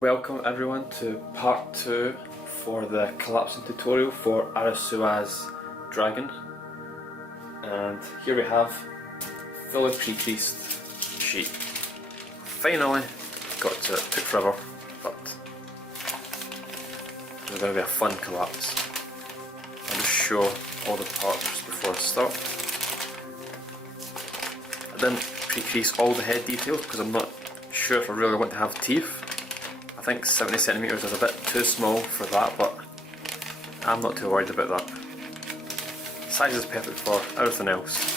Welcome everyone to part 2 for the collapsing tutorial for Arisawa's Dragon, and here we have fully pre-creased sheet. Finally got to it, took forever, but it's going to be a fun collapse. I'll just show all the parts before I start. I didn't pre-crease all the head details because I'm not sure if I really want to have teeth. I think 70cm is a bit too small for that, but I'm not too worried about that. Size is perfect for everything else.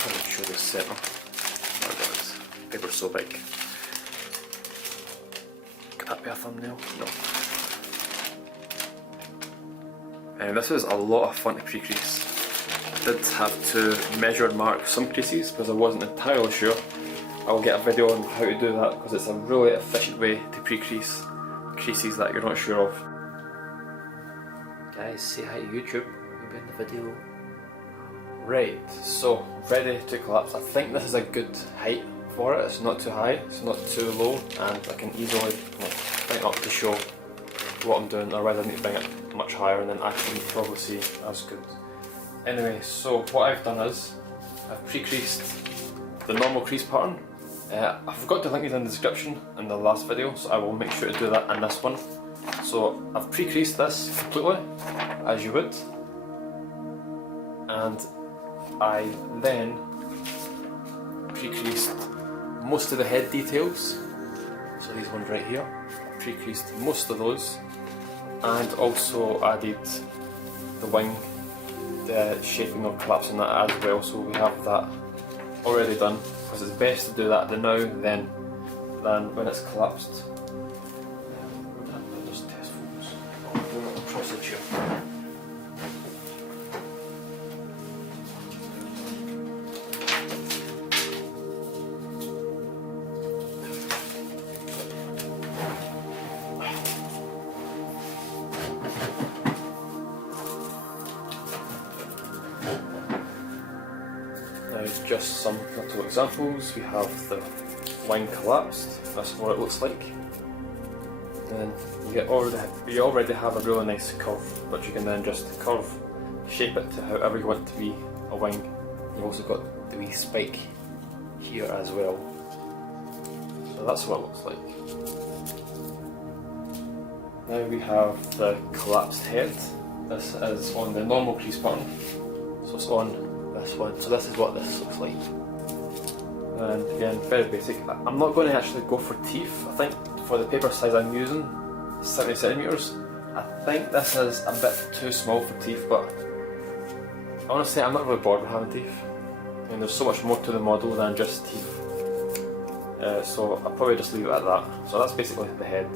Trying to show the centre. Oh god, paper's so big. Could that be a thumbnail? No. And this is a lot of fun to pre-crease. I did have to measure and mark some creases because I wasn't entirely sure. I will get a video on how to do that because it's a really efficient way to pre-crease creases that you're not sure of. Guys, say hi to YouTube. We'll be in the video. Right, so ready to collapse. I think this is a good height for it. It's not too high, it's not too low, and I can easily bring it up to show what I'm doing, or rather I need to bring it much higher and then I can probably see as good. Anyway, so what I've done is I've pre-creased the normal crease pattern. I forgot to link it in the description in the last video, so I will make sure to do that in this one. So I've pre-creased this completely, as you would, and I then pre-creased most of the head details, so these ones right here, I pre-creased most of those, and also added the wing, the shaping or collapsing that as well, so we have that already done, because it's best to do that now than when it's collapsed. Just test focus. The procedure. Just some little examples. We have the wing collapsed, that's what it looks like. And you already have a really nice curve, but you can then just shape it to however you want it to be a wing. You've also got the wee spike here as well. So that's what it looks like. Now we have the collapsed head. This is on the normal crease pattern, so it's on this one. So this is what this looks like. And again, very basic. I'm not going to actually go for teeth. I think for the paper size I'm using, 70cm, I think this is a bit too small for teeth, but honestly I'm not really bored with having teeth. I mean, there's so much more to the model than just teeth. So I'll probably just leave it at that. So that's basically the head.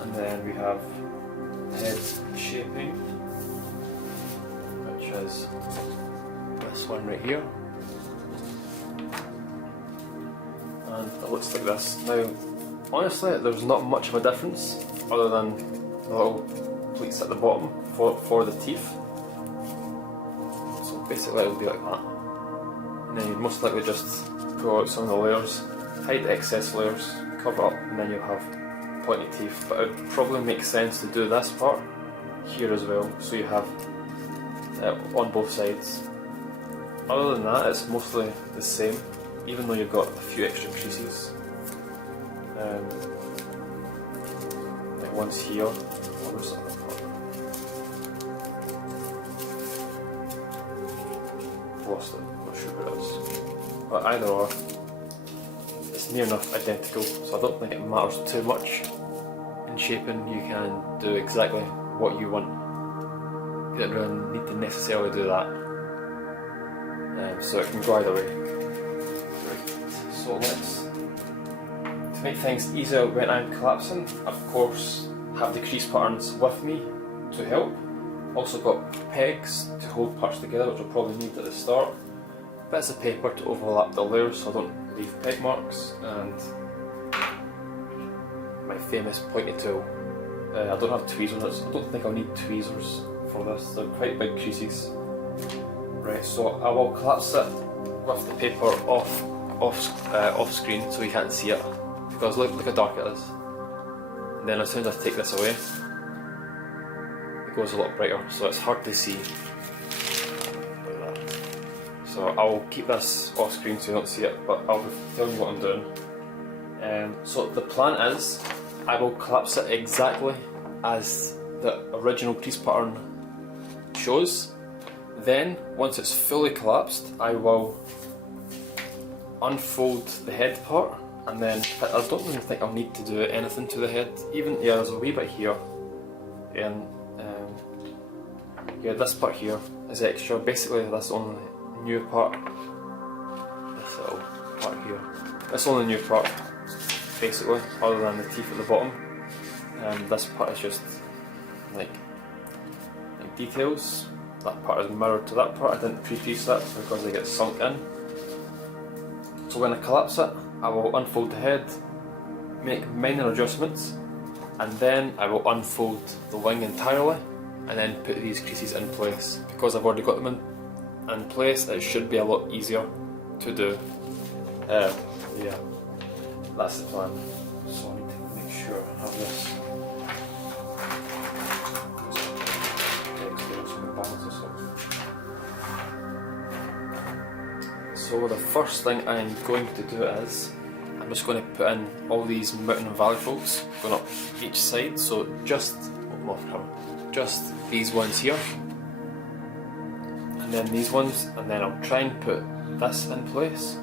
And then we have head shaping, which is this one right here, and it looks like this. Now honestly there's not much of a difference other than the little pleats at the bottom for the teeth, so basically it will be like that, and then you'd most likely just pull out some of the layers, hide the excess layers, cover up, and then you'll have plenty of teeth. But it would probably make sense to do this part here as well, so you have on both sides. Other than that, it's mostly the same, even though you've got a few extra creases. Like one's here, one's at the top. Lost it, not sure where it is. But either or, it's near enough identical, so I don't think it matters too much. In shaping, you can do exactly what you want. You don't really need to necessarily do that, so it can go either way. Right. So to make things easier when I'm collapsing, of course have the crease patterns with me to help, Also got pegs to hold parts together, which I'll probably need at the start. Bits of paper to overlap the layers so I don't leave peg marks, and my famous pointy tool. I don't have tweezers, I don't think I'll need tweezers for this, they're quite big creases. Right, so I will collapse it with the paper off screen so you can't see it, because look how dark it is. And then as soon as I take this away, it goes a lot brighter, so it's hard to see. Like that. So I will keep this off screen so you don't see it, but I'll be telling you what I'm doing. So the plan is, I will collapse it exactly as the original crease pattern shows. Then, once it's fully collapsed, I will unfold the head part, and then I don't even think I'll need to do anything to the head. Even, yeah, there's a wee bit here, and yeah, this part here is extra. Basically, that's only new part. This little part here. That's only new part, basically, other than the teeth at the bottom. This part is just like details. That part is mirrored to that part. I didn't pre-crease that because they get sunk in. So when I collapse it, I will unfold the head, make minor adjustments, and then I will unfold the wing entirely, and then put these creases in place. Because I've already got them in place, it should be a lot easier to do. Yeah, that's the plan. So I need to make sure I have this. So the first thing I'm going to do is, I'm just going to put in all these mountain and valley folds going up each side, so just these ones here, and then these ones, and then I'll try and put this in place.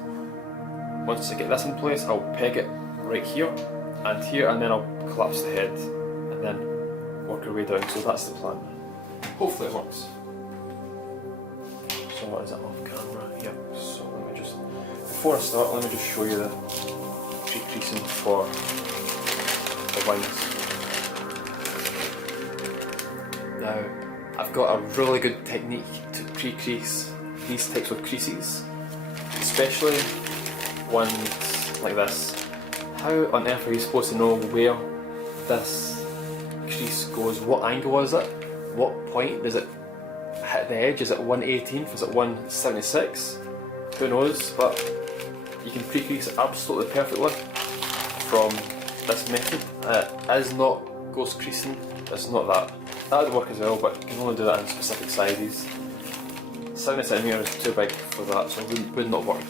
Once I get this in place, I'll peg it right here, and then I'll collapse the head, and then work our way down, so that's the plan. Hopefully it works. So what is it off camera? Yep, so let me just, before I start, let me just show you the pre-creasing for the wings. Now, I've got a really good technique to pre-crease these types of creases, especially ones like this. How on earth are you supposed to know where this crease goes? What angle is it? What point does it hit the edge? Is it 1/18th? Is it 1/76? Who knows? But you can pre-crease it absolutely perfectly from this method. It is not ghost creasing, it's not that. That would work as well, but you can only do that in specific sizes. 70cm is too big for that, so it would not work.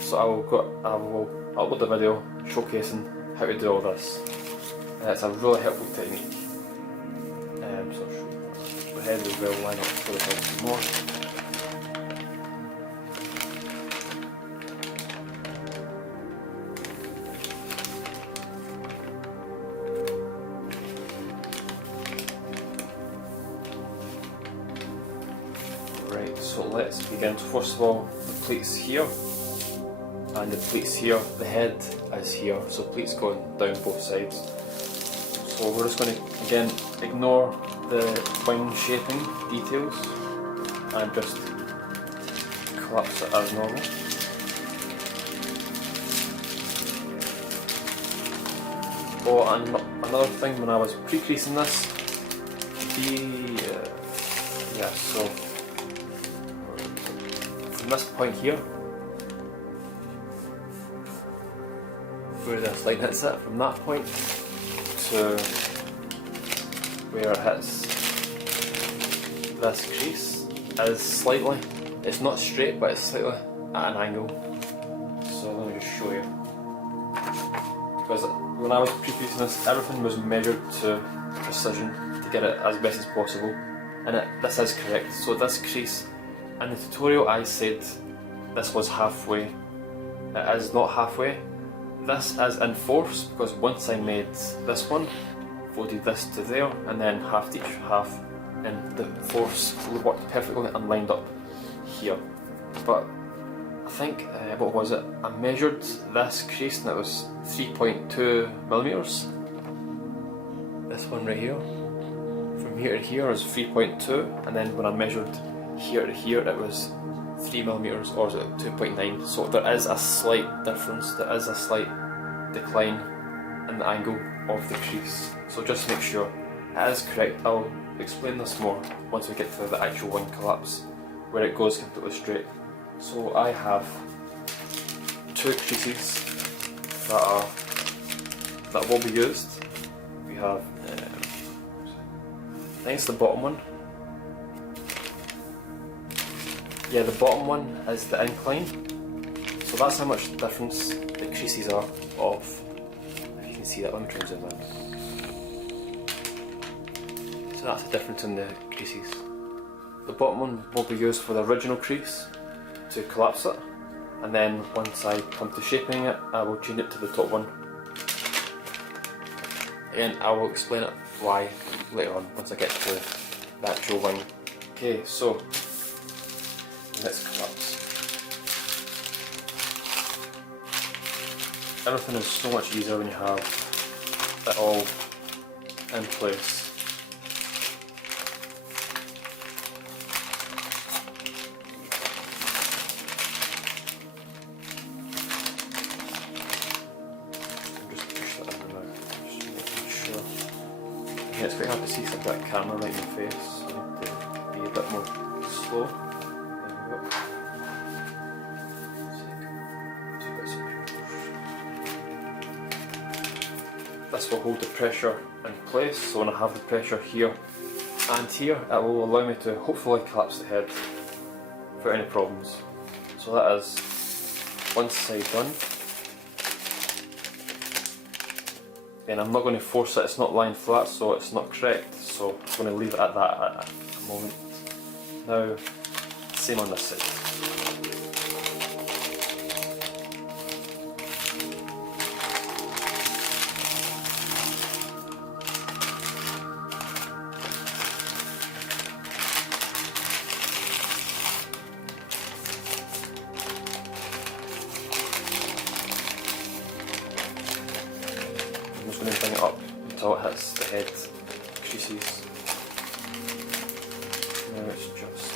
So I will upload a video showcasing how to do all this. It's a really helpful technique. So I'll show the head as well, why not show the head some more. Right, so let's begin. So first of all, the pleats here, and the pleats here, the head is here, so pleats going down both sides. So we're just going to, again, ignore the wing shaping details and just collapse it as normal. Oh, and another thing, when I was pre-creasing this, so from this point here, where this line hits it, from that point to where it hits this crease is slightly, it's not straight, but it's slightly at an angle. So let me just show you. Because when I was pre-creasing this, everything was measured to precision to get it as best as possible, and this is correct. So this crease, in the tutorial I said this was halfway. It is not halfway. This is in force, because once I made this one, folded this to there, and then halved each half, and the force worked perfectly and lined up here. But I think, what was it? I measured this crease and it was 3.2 millimeters. This one right here, from from here to here was 3.2, and then when I measured here to here it was 3mm, or was it 2.9, so there is a slight difference, there is a slight decline in the angle of the crease, so just make sure it is correct. I'll explain this more once we get to the actual wing collapse, where it goes completely straight. So I have two creases that will be used. We have, I think it's the bottom one. Yeah, the bottom one is the incline. So that's how much difference the creases are of, if you can see that, let me try and zoom in. So that's the difference in the creases. The bottom one will be used for the original crease to collapse it, and then once I come to shaping it, I will change it to the top one. And I will explain it why later on once I get to the actual wing. Okay, so let's collapse. Everything is so much easier when you have it all in place. Yeah, it's quite hard to see some of that camera right in your face, so I need to be a bit more slow. This will hold the pressure in place, so when I have the pressure here and here, it will allow me to hopefully collapse the head without any problems. So that is one side done. And I'm not going to force it, it's not lying flat, so it's not correct, so I'm going to leave it at that at a moment. Now, same on this side. I'm just going to bring it up until it hits the head creases. Now it's just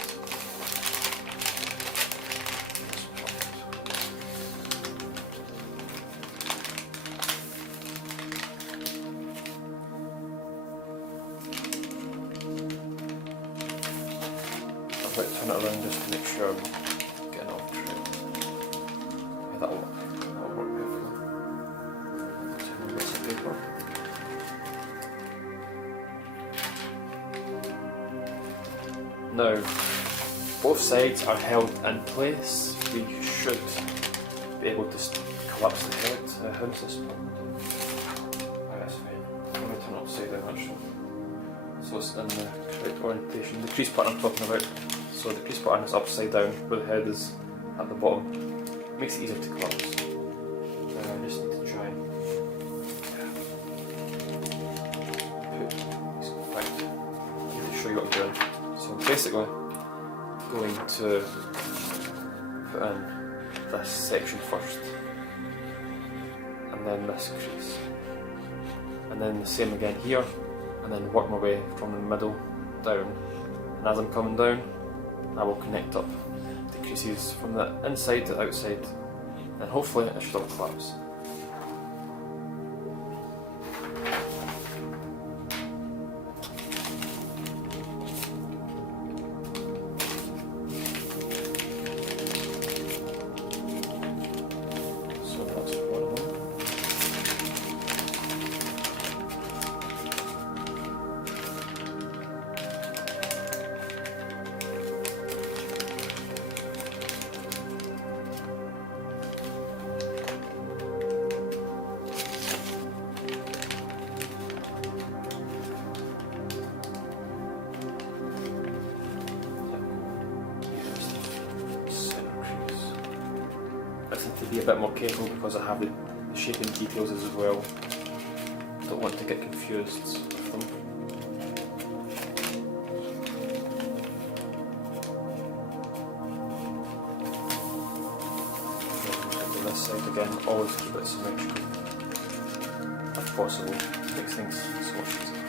I'll turn it around just to make sure I'm getting it all correct. Yeah, that'll work perfectly. Bits of paper. Now, both sides are held in place. We should be able to collapse the head. How does this work? That's fine. I'm going to turn it upside down actually. So it's in the correct orientation. The crease pattern I'm talking about. So the crease pattern is upside down, where the head is at the bottom. Makes it easier to collapse. I just need to try and show you what I'm doing. So I'm basically going to put in this section first, and then this crease, and then the same again here, and then work my way from the middle down. And as I'm coming down, I will connect up the creases from the inside to the outside, and hopefully it should all collapse. I need to be a bit more careful because I have the shaping details as well. Don't want to get confused with them. On this side again, always keep it symmetrical if possible. Makes things so much easier.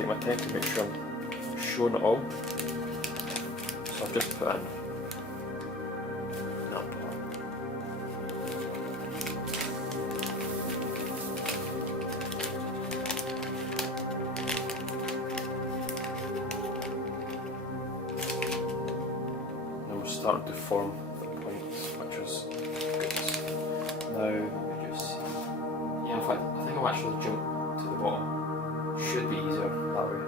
take my time to make sure I'm showing it all. So I've just put in that part. Now we're starting to form the points, which is good. Now let me just see. Yeah, in fact, I think I'll actually jump to the bottom. Should be easier that way.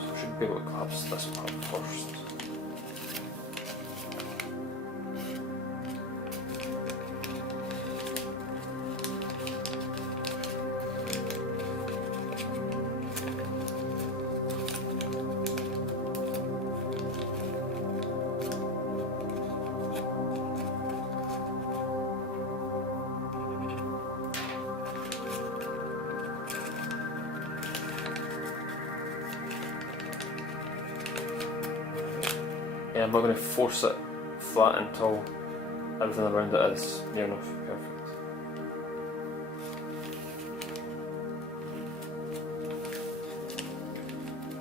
So I should be able to collapse this part first. Yeah, I'm not going to force it flat until everything around it is near enough perfect.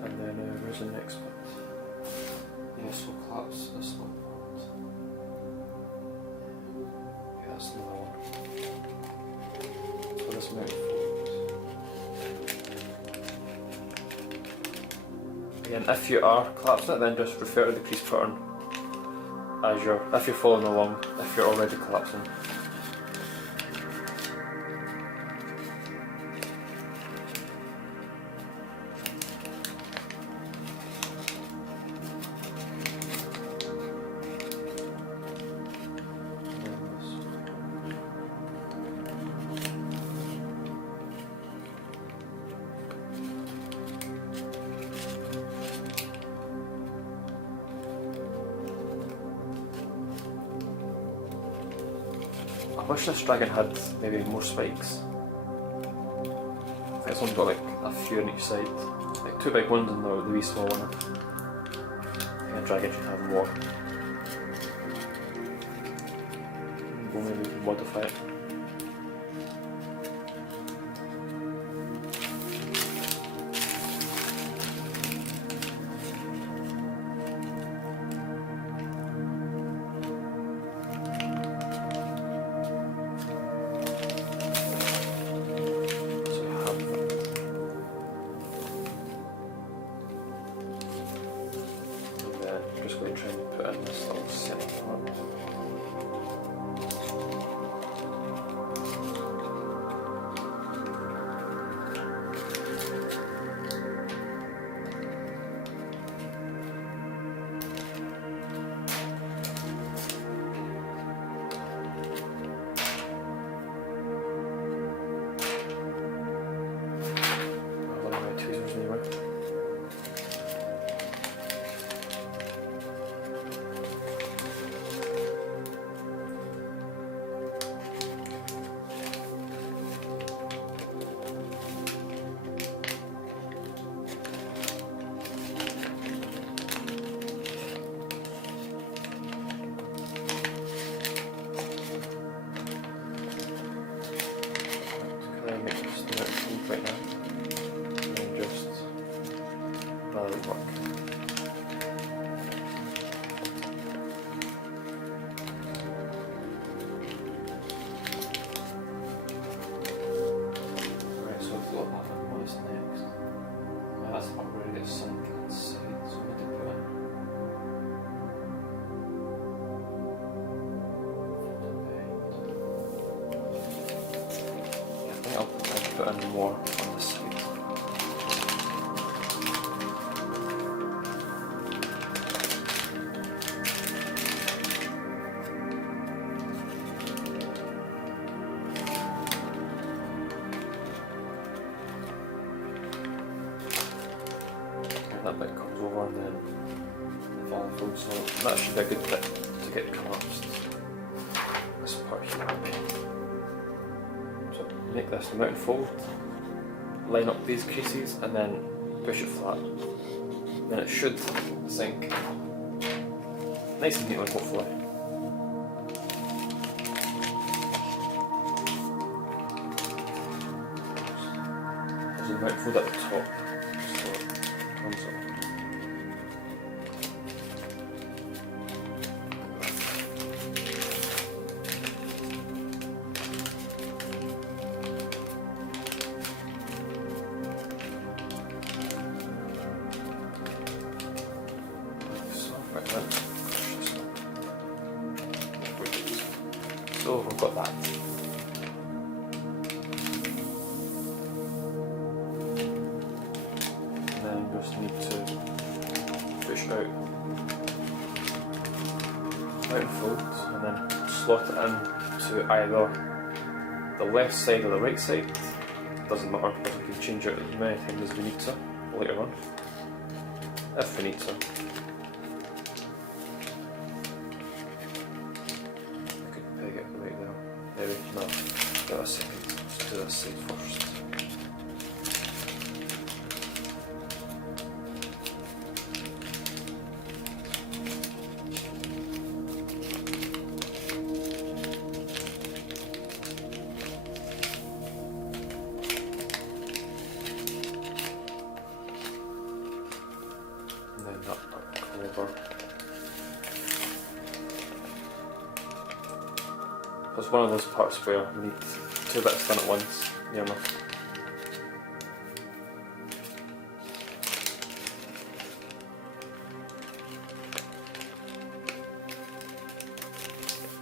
And then where's the next bit? Yes, we'll collapse this one part. Yeah, that's another one. So this might Again, if you are collapsing it, then just refer to the crease pattern as if you're following along, if you're already collapsing. I wish this dragon had maybe more spikes. I think it's only got like a few on each side. Like 2 big ones and the wee small one. I think a dragon should have more. We'll maybe modify it. Just going to try and put in this little center part. One of my tweezers anyway. Right now, and then just let it work. Right, so I've got that one. What is next? Well, that's the part where it gets sunk inside, so I need to put in. I think I'll put in more on this side. And that bit comes over and then follows, so that should be a good bit to get collapsed. This part here. So make this mountain fold, line up these creases and then push it flat. then it should sink nice and neatly, hopefully. There's a mount fold at the top, so it comes up. So we've got that. And then we just need to push out and fold and then slot it in to either the left side or the right side. Doesn't matter because we can change it as many times as we need to later on, if we need to. Maybe, no, give us a second, let's do this side first. And then that part come over. It's one of those parts where we need two bits done at once, near enough.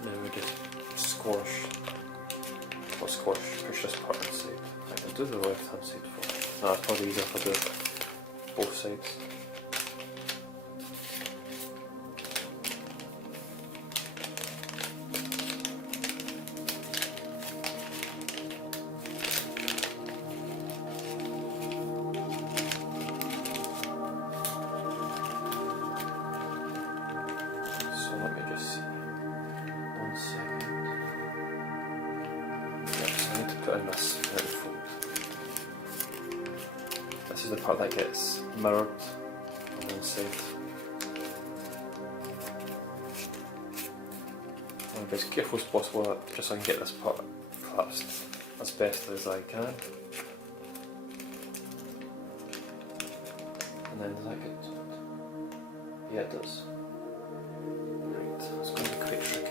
And then we just squash, push this part inside. I'll do the left hand side first. No, it's probably easier if I do both sides. Put in this fold. This is the part that gets mirrored on the inside. I'm be as careful as possible just so I can get this part collapsed as best as I can. And then does that get sorted? Yeah, it does. Right, it's going to be quite tricky.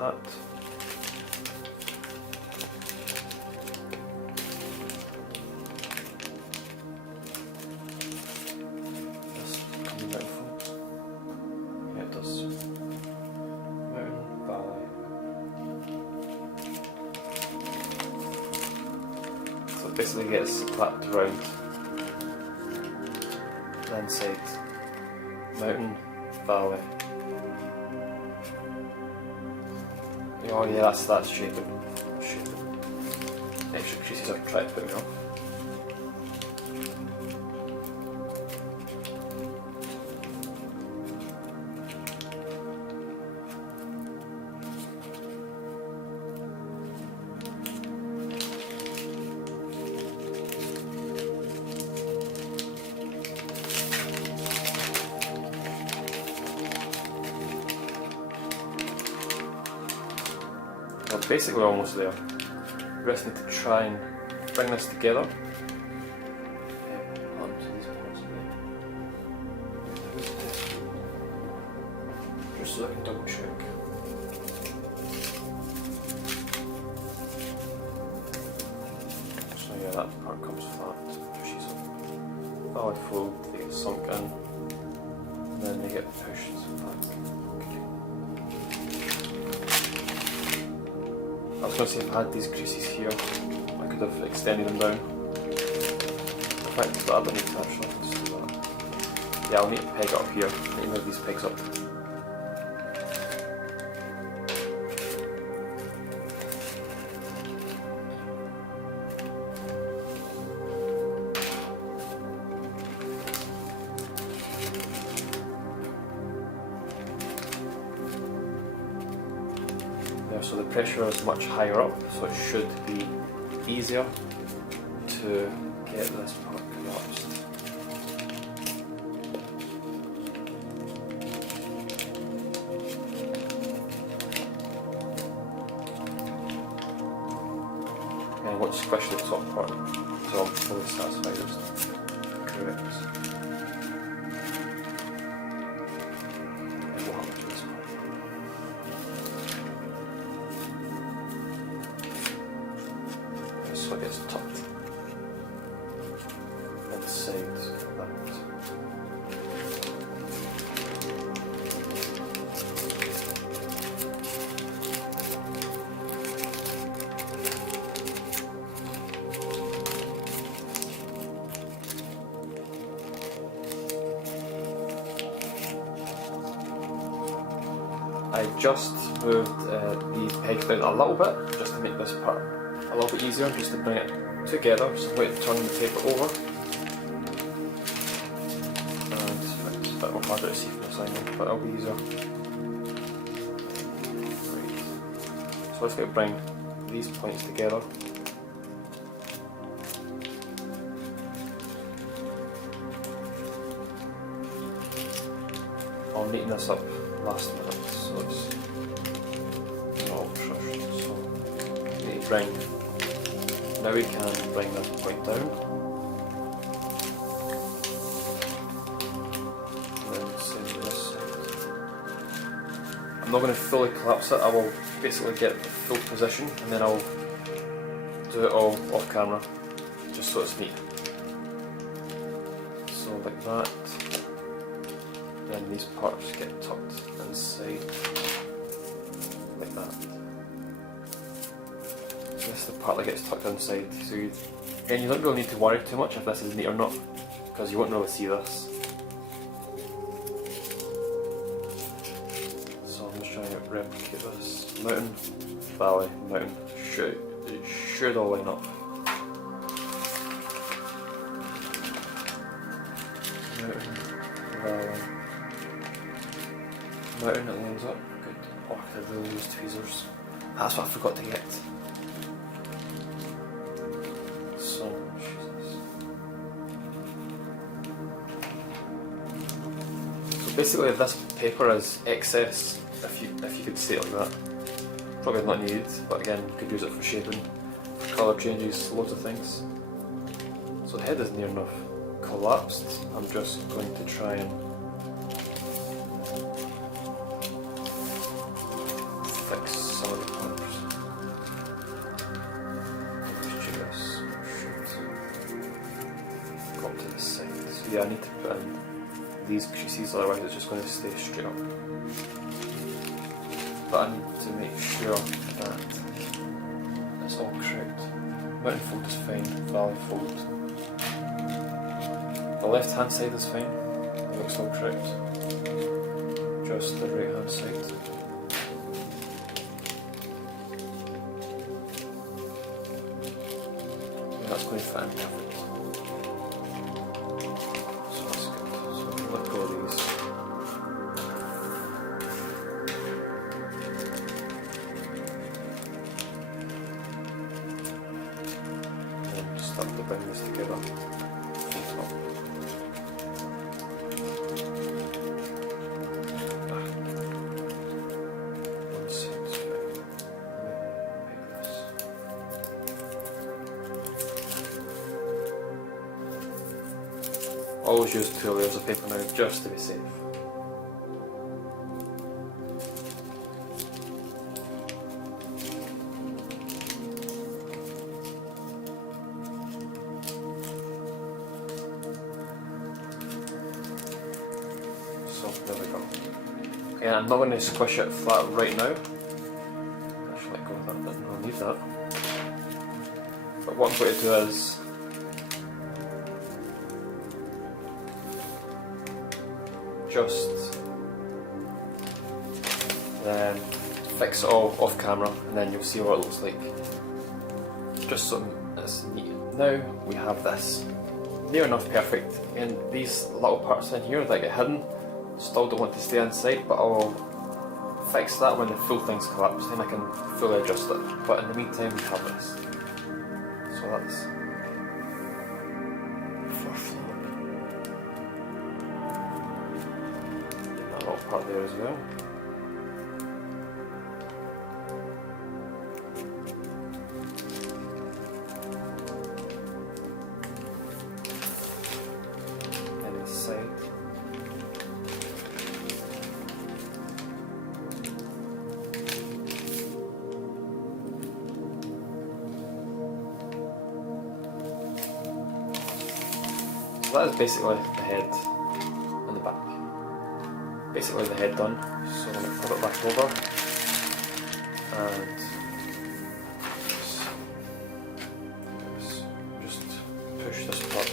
That. This coming down full. Yeah, it does. Mountain, valley. So it basically gets flapped around. Then side. Mountain, valley. Oh yeah, that's shaping. Extra creases are trying to put me off. Well, basically we're almost there. We just need to try and bring this together. Just so I can double check. So yeah, that part comes flat. She's up. Valid fold, they get sunk in, and then they get pushed back. I was going to say if I had these creases here, I could have extended them down. In fact, but I don't need to actually. Let's do that. Yeah, I'll need to peg it up here. I need to move these pegs up. so the pressure is much higher up, so it should be easier to get this part collapsed. And I want to squish the top part, so I'm fully satisfied it's correct. And what happens to this part? So it gets tucked inside that. I just moved these pegs down a little bit just to make this part a little bit easier, just to bring it together. So I'm going to turn the paper over, and it's a bit more harder to see from this angle, but it'll be easier. Right. So let's go bring these points together. I'll neaten this up last minute, so it's not all crushed. So we bring. Now we can bring this point down. And then same to this side. I'm not going to fully collapse it. I will basically get the full position, and then I'll do it all off camera, just so it's neat. So like that. Then these parts get tucked inside, like that. So this is the part that gets tucked inside. So you don't really need to worry too much if this is neat or not, because you won't really see this. So I'm just trying to replicate this. Mountain, valley, mountain, it should all line up. Mountain, valley. Mountain, it lines up. Good. Oh, I could really use tweezers. That's what I forgot to get. So, Jesus. So basically, this paper is excess, if you could say it like that. Probably not needed, but again, you could use it for shaping, for colour changes, loads of things. So the head is near enough collapsed. I'm just going to try and fix some of the corners. Let's check this. Should go up to the side. So yeah, I need to put in these creases, otherwise it's just going to stay straight up. But I need to make sure that it's all correct. Mountain fold is fine, valley fold. The left hand side is fine, it looks all correct. Just the right hand side. Yeah, that's going to fit in perfect. So that's good. So if you let go of these. And just start to bring this together. Always use 2 layers of paper now, just to be safe. So, there we go. Okay, I'm not going to squish it flat right now. Actually, let go of that bit, I'll leave that. But what I'm going to do is just then fix it all off camera, and then you'll see what it looks like. Just so it's neat. Now we have this near enough perfect, and these little parts in here that get hidden still don't want to stay inside, but I'll fix that when the full thing's collapsed, then I can fully adjust it. But in the meantime, we have this. So that's first floor. Get that little part there as well. And this side. So that is basically the head and the back. Basically the head done. So I'm going to flip it back over and just push this part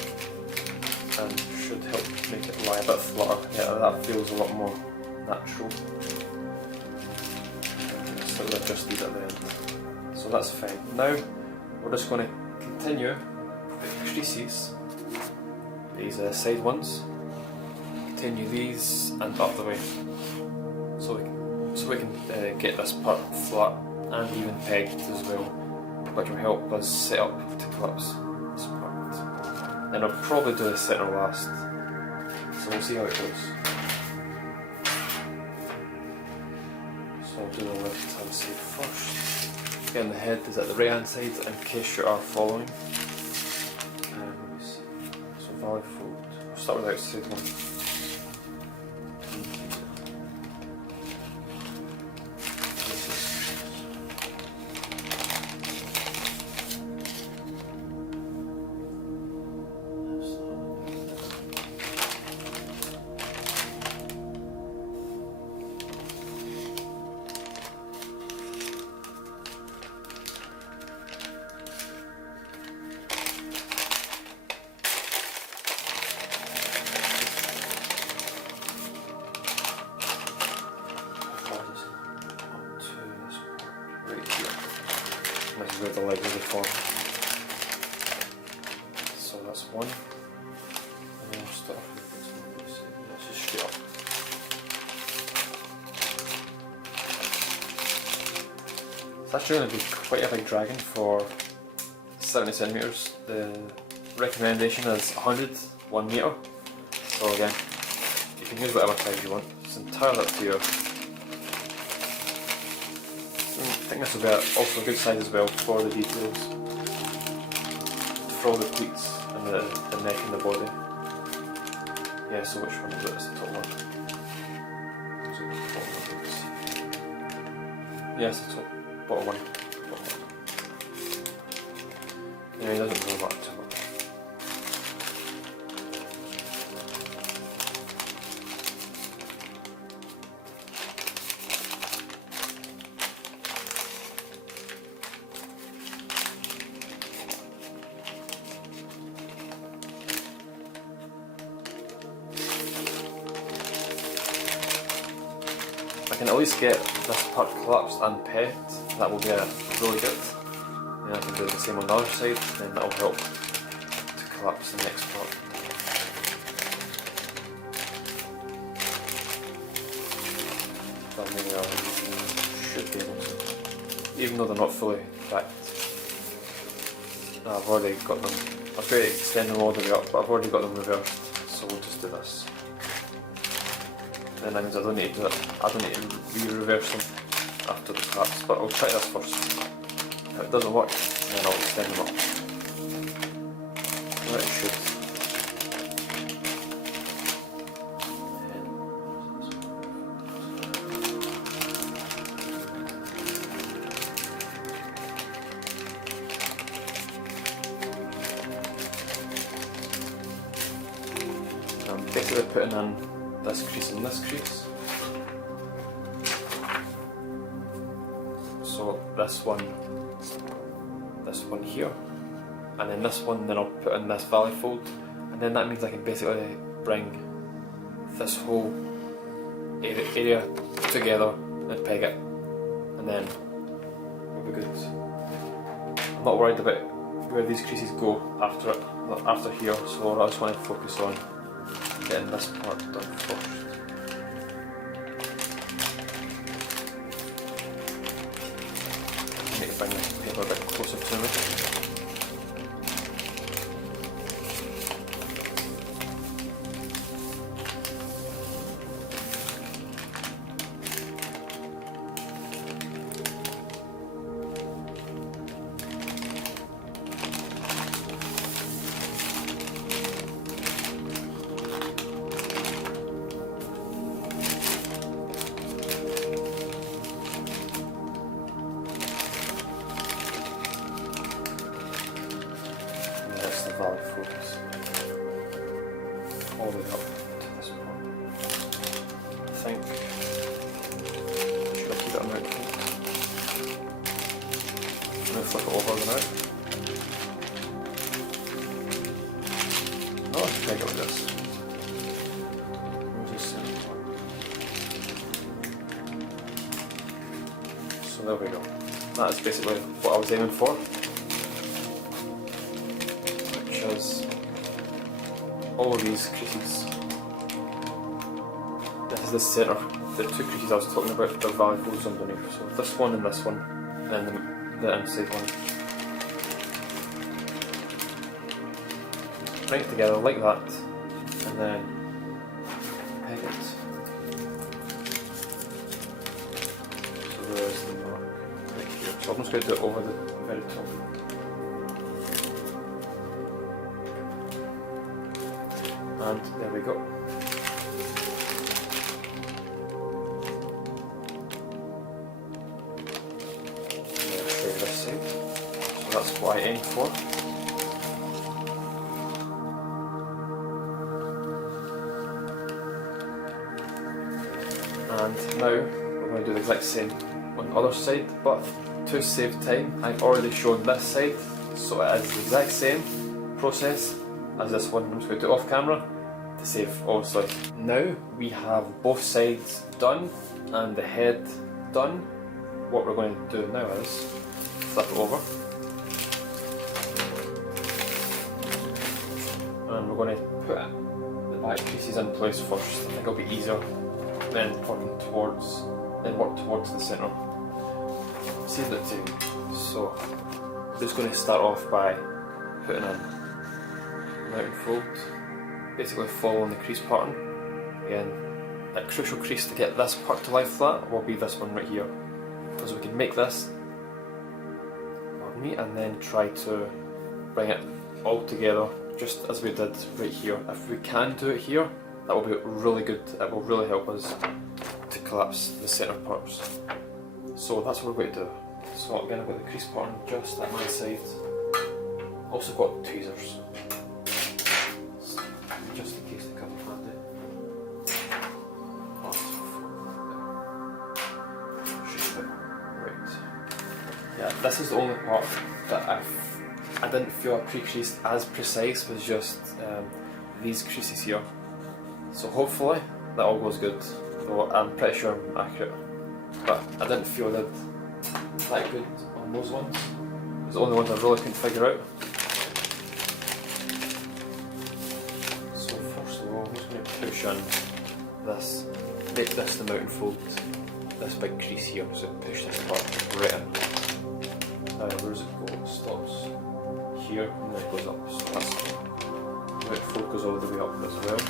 and should help make it lie a bit flatter. Yeah, that feels a lot more natural. Slightly adjusted at the end. So that's fine. Now we're just going to continue the creases. These side ones, continue these and up the way, so we can get this part flat and even pegged as well, which will help us set up to collapse this part. Then I'll probably do the centre last, so we'll see how it goes. So I'll do the left hand side first. Again, the head is at the right hand side in case you are following. Fold. I'll start with the outside one. This is where the leg will be formed. So that's one. And then we'll start off with this one. Let's just straight up. It's actually going to be quite a big dragon for 70 centimeters. The recommendation is 1 meter. So again, you can use whatever size you want. It's entirely up to you. I think this will be also a good size as well for the details, for all the pleats and the neck and the body. Yeah, so which one is it? It's the top one. Is it the bottom one? Yeah, it's the top, bottom one. Yeah, he doesn't really matter too much. If I can at least get this part collapsed and pegged, that will be really good. Then I can do the same on the other side, then that will help to collapse the next part. Maybe I should be able to, even though they're not fully cracked. I've already got them. I've tried to extend them all the way up, but I've already got them reversed, so we'll just do this. Then that means I don't need to do it. I don't need to re-reverse them after the collapse, but I'll try this first. If it doesn't work, then I'll extend them up. Well, it should. I'm basically putting in this crease and this crease. So this one here, and then this one, then I'll put in this valley fold, and then that means I can basically bring this whole area together and peg it, and then we'll be good. I'm not worried about where these creases go after here, so I just want to focus on getting this part done first. bring the paper a bit closer to me. Valley focus all the way up to this point. I think should I keep it on right? I'm going to flip it over now. Oh, let's try it with this. Where's this center point? So there we go. That is basically what I was aiming for. All of these creases. This is the centre. The two creases I was talking about, the valley folds underneath. So this one and this one, and then the inside one. Bring it together like that, and then peg it. So there's the mark right here. So I'm just going to do it over the very top. And there we go. This side. So that's what I aimed for. And now we're going to do the exact same on the other side, but to save time, I've already shown this side, so it is the exact same process as this one. I'm just going to do it off camera to save, obviously. Now we have both sides done and the head done. What we're going to do now is flip it over, and we're going to put the back pieces in place first. I think it'll be easier than work towards the centre. Save it too. So I'm just going to start off by putting in mountain fold, basically following the crease pattern. Again, a crucial crease to get this part to lie flat will be this one right here, because we can make this and then try to bring it all together just as we did right here. If we can do it here, that will be really good. It will really help us to collapse the centre parts. So that's what we're going to do. So again, I've got the crease pattern just at my side. Also got tweezers, just in case they come handy. Right. Yeah, this is the only part that I didn't feel I pre-creased as precise, was just these creases here. So hopefully that all goes good, though I'm pretty sure I'm accurate. But I didn't feel that good on those ones. It's the only ones I really couldn't figure out. So first of all, I'm just going to push in this, make this the mountain fold, this big crease here, so push this part right in. Where does it go? It stops here and then it goes up. So that's the mountain fold goes all the way up as well.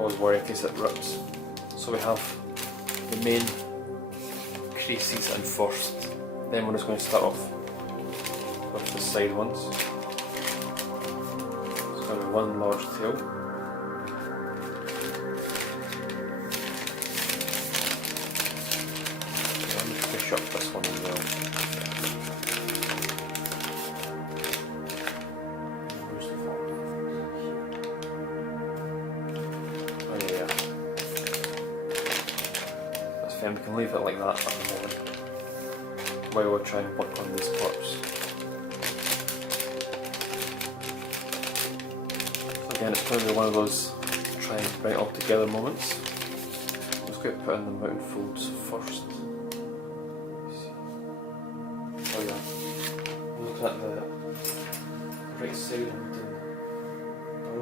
Always worry in case it rips. So we have the main creases in first, then we're just going to start off with the side ones. It's going to be one large tail. I'm going to push up this one as well. We can leave it like that at the moment while we're trying to work on these parts. again, it's going to be one of those try and bring it all together moments. I'm just going to put in the mountain folds first. Oh yeah, look at the right side and the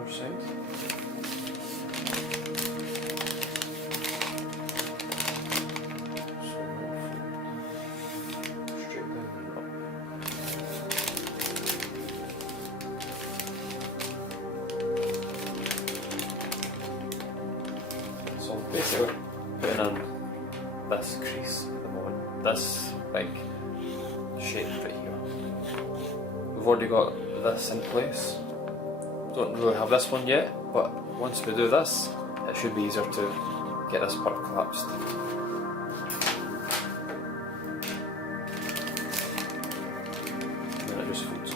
other side. So straight down and up. So basically putting in this crease at the moment. This like shape right here. We've already got this in place. Don't really have this one yet, but once we do this, it should be easier to get this part collapsed. And then it just folds.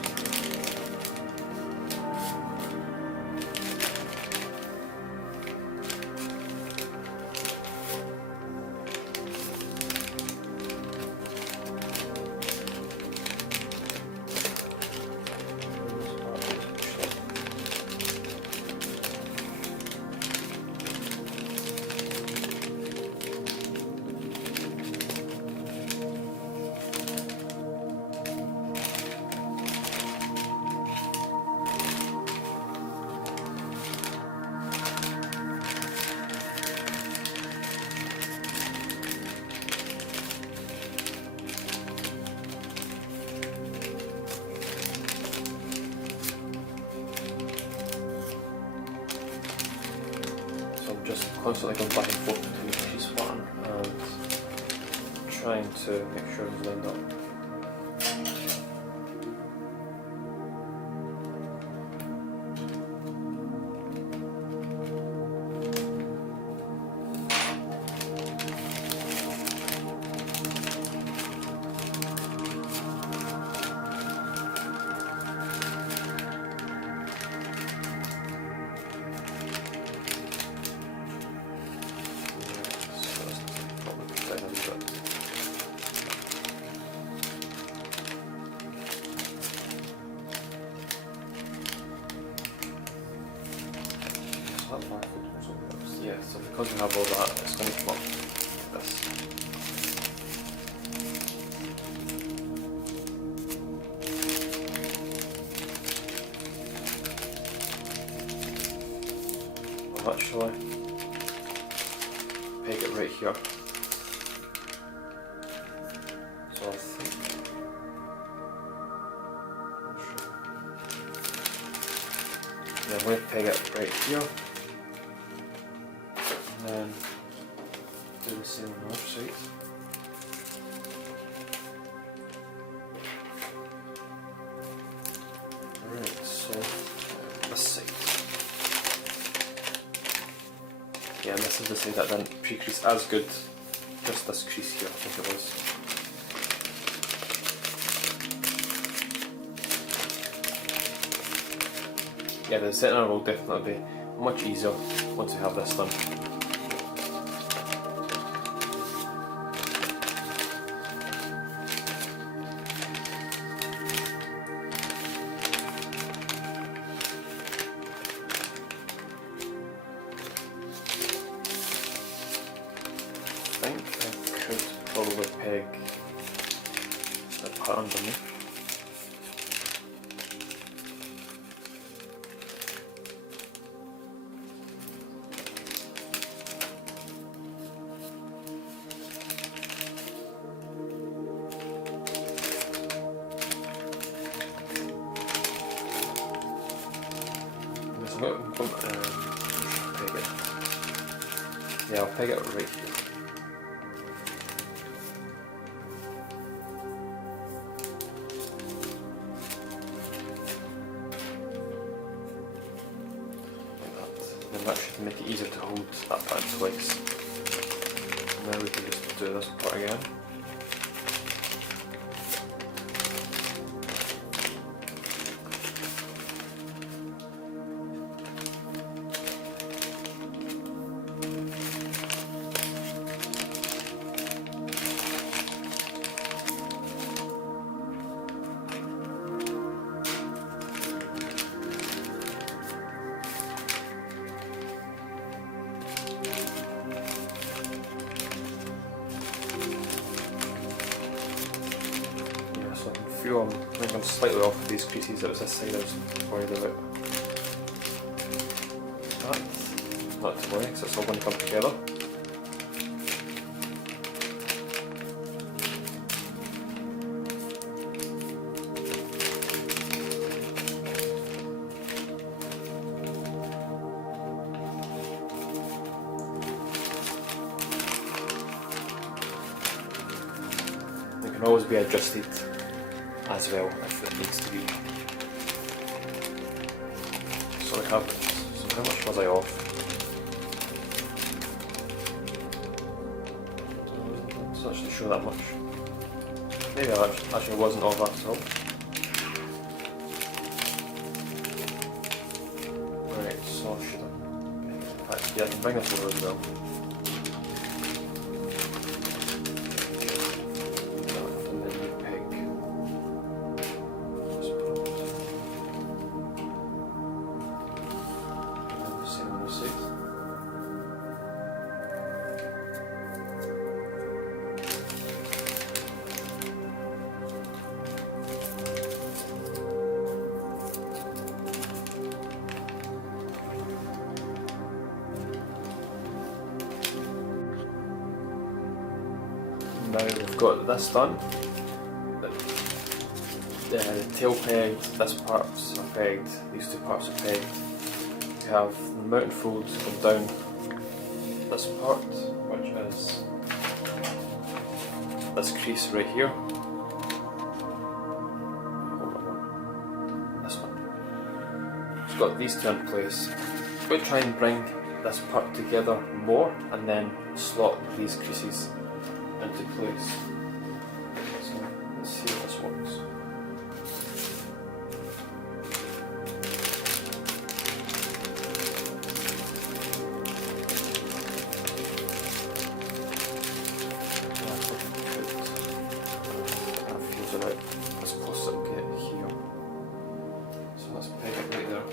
Just constantly going back and forth between the crease pattern and trying to make sure it's lined up. Yeah, so because we have all that, it's going to come up like this. I'll actually peg it right here. So I think I'm going to peg it right here. And then do the same on the other side. Right, so this side. Yeah, and this is the side that didn't pre-crease as good. Just this crease here, I think it was. Yeah, the centre will definitely be much easier once we have this done. I think I could probably peg the part underneath. Peg it. Yeah, I'll peg it right here. Like that. Then that should make it easier to hold that part in place. And now we can just do this part again. feel I think I'm slightly off with these creases. It was this side I was worried about. But not to worry, because it's all going to come together. It can always be adjusted as well if it needs to be. So we have this. So how much was I off? It's not actually sure that much. Maybe I actually wasn't off at all. Right, so should I? Yeah, I can bring this over as well. Now we've got this done. The tail pegged, this part's are pegged, these two parts are pegged. We have the mountain folds come down this part, which is this crease right here. This one. We've got these two in place. I'm going to try and bring this part together more and then slot these creases into place. So let's see if this works. That feels about as close as it'll get here. So let's peg it right there.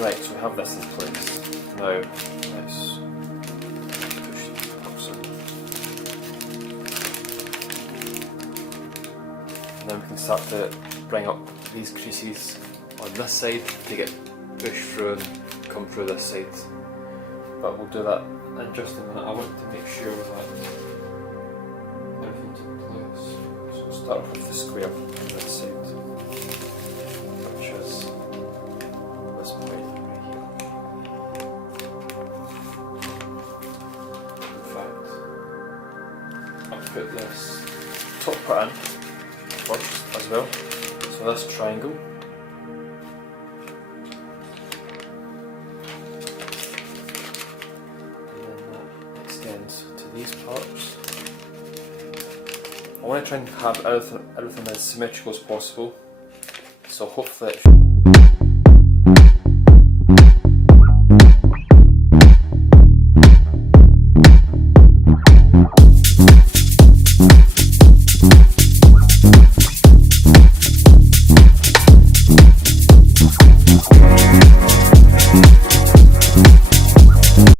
Right, so we have this in place. Now, let's push these box in. And then we can start to bring up these creases on this side to get pushed through and come through this side. But we'll do that in just a minute. I want to make sure that everything's in place. So we'll start with the square on this side, which is this point right here. In fact, I'll put this top part in first as well. So this triangle. And then that extends to these parts. I want to try and have everything as symmetrical as possible. So hopefully it should